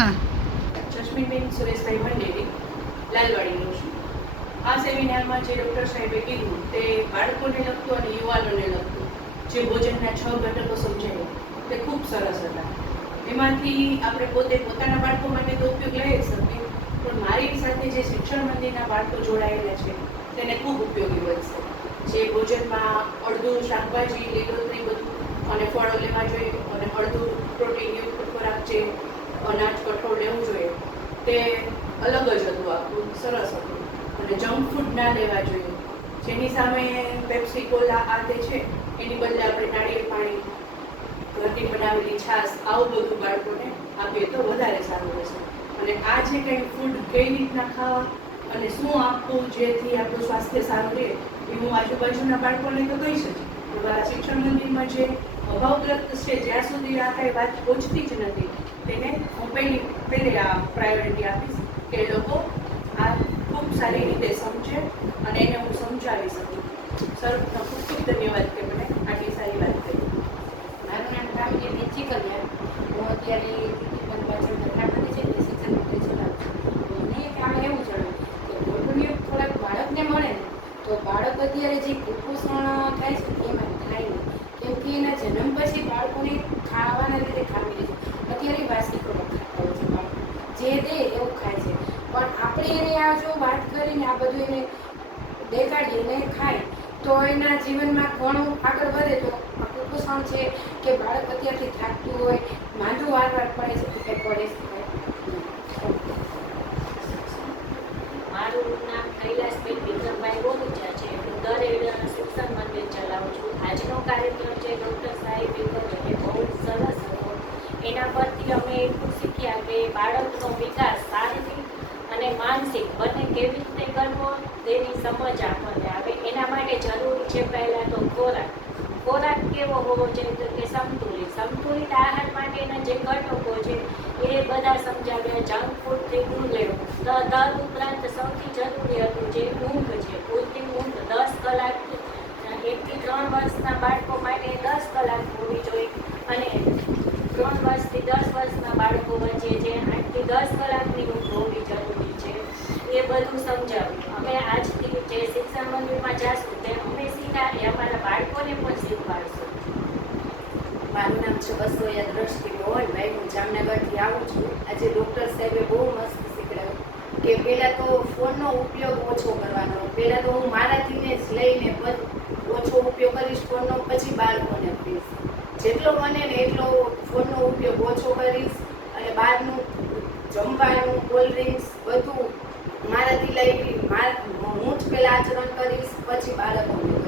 હા. જસ્મીનબેન સુરેશભાઈ મંડેરી, લાલવાડીનું છું. આ સેમિનારમાં જે ડૉક્ટર સાહેબે કીધું તે બાળકોને લગતું અને યુવાનોને લગતું જે ભોજનના 6 ઘટકો સમજાવ્યા તે ખૂબ સરસ હતા. એમાંથી આપણે પોતે પોતાના બાળકો માટે તો ઉપયોગ લઈ જ શકીએ, પણ મારી સાથે જે શિક્ષણ મંદિરના બાળકો જોડાયેલા છે તેને ખૂબ ઉપયોગી બનશે. જે ભોજનમાં અડધું શાકભાજી, લીલોતરી બધું અને ફળો લેવા જોઈએ અને અડધું પ્રોટીનયુક્ત ખોરાક જે અનાજ, કઠોળ લેવું જોઈએ તે અલગ જ હતું, આખું સરસ હતું. અને જંક ફૂડ ના લેવા જોઈએ. જેની સામે પેપ્સી, કોલા આ તે છે એની બદલે આપણે નાળિયેર પાણી, ઘરથી બનાવેલી છાશ આવું બધું બાળકોને આપીએ તો વધારે સારું રહેશે. અને આ જે કંઈ ફૂડ કઈ રીતના ખાવા અને શું આપવું જેથી આપણું સ્વાસ્થ્ય સારું રહે એ હું આજુબાજુના બાળકોને તો કહીશ જ. મારા શિક્ષણ મંદિરમાં જે અભાવગ્રસ્ત છે જ્યાં સુધી આ કાંઈ વાત પહોંચતી જ નથી તેને હું પહેલે આ પ્રાયોરિટી આપીશ કે એ લોકો આ ખૂબ સારી રીતે સમજે અને એને હું સમજાવી શકું. સર, ખૂબ ખૂબ ધન્યવાદ કે મને આટલી સારી વાત કરી. મારું નામ કામજી નીચી કલ્યા. હું અત્યારે ટીપી પાછળ નખરામાંથી છે એટલે શિક્ષણ મંત્રી ચલાવું છું. મને કામ એવું જણાવ્યું કે પ્રોટીનયુક્ત ખોરાક બાળકને મળે ને તો બાળક અત્યારે જે કુપોષણ થાય છે એમાં થાય નહીં, કેમ કે એના જન્મ પછી બાળકોને ખાવાના લીધે ખામી રહે છે. અત્યારે વાસી ખોરાક ખાતા હોય છે બાળકો, જે દે એવું ખાય છે. પણ આપણે એને આ જો વાત કરીને આ બધું એને દેખાડીએ એને ખાય તો એના જીવનમાં ઘણું આગળ વધે. તો કુપોષણ છે કે બાળક અત્યારથી થાકતું હોય, માંદું વાર પડે છે કે કંઈ પડે છે. મારું નામ કૈલાસબેન વિક્રમભાઈ બોલુચા છે. હું દર શિક્ષણ મંદિર ચલાવું છું. આજનો કાર્યક્રમ જે ડૉક્ટર સાહેબે કર્યો એ બહુ સરસ હતો. એના પરથી અમે એટલું શીખ્યા કે બાળકનો વિકાસ શારીરિક અને માનસિક બંને કેવી રીતે કરવો તેની સમજ આપણને આવે. એના માટે જરૂરી છે પહેલાં તો ખોરાક. ખોરાક કેવો હોવો જોઈએ તો કે સંતુલિત આહાર માટેના જે ઘટકો છે એ બધા સમજાવ્યા. જંક ફૂડથી દૂર રહેવું. તદ ઉપરાંત સૌથી જરૂરી હતું જે ઊંઘ છે, પૂરતી ઊંઘ 10 કલાક 1 થી 3 વર્ષના બાળકો માટે 10 કલાક હોવી જોઈએ અને 3 વર્ષથી 10 વર્ષના બાળકો વચ્ચે જે 8 થી 10 કલાકની ઊંઘ હોવી જરૂરી છે એ બધું સમજાવ્યું. અમે આજથી જે શિક્ષણ મંદિરમાં જાશું તે અમે શીખ્યા એ અમારા બાળકોને પણ શીખવાડશું. મારું નામ છે બસોયા દ્રષ્ટિ મોહનભાઈ. હું જામનગરથી આવું છું. આજે ડૉક્ટર સાહેબે બહુ મસ્ત શીખવાડ્યું કે પહેલાં તો ફોનનો ઉપયોગ ઓછો કરવાનો. પહેલાં તો હું મારાથીને જ લઈને ઓછો ઉપયોગ કરીશ ફોનનો, પછી બાળકોને કહીશ જેટલો બને ને એટલો ફોનનો ઉપયોગ ઓછો કરીશ અને બહારનું જમવાનું, કોલ્ડ ડ્રિંક્સ બધું મારાથી લઈ હું જ પહેલાં આચરણ કરીશ, પછી બાળકોને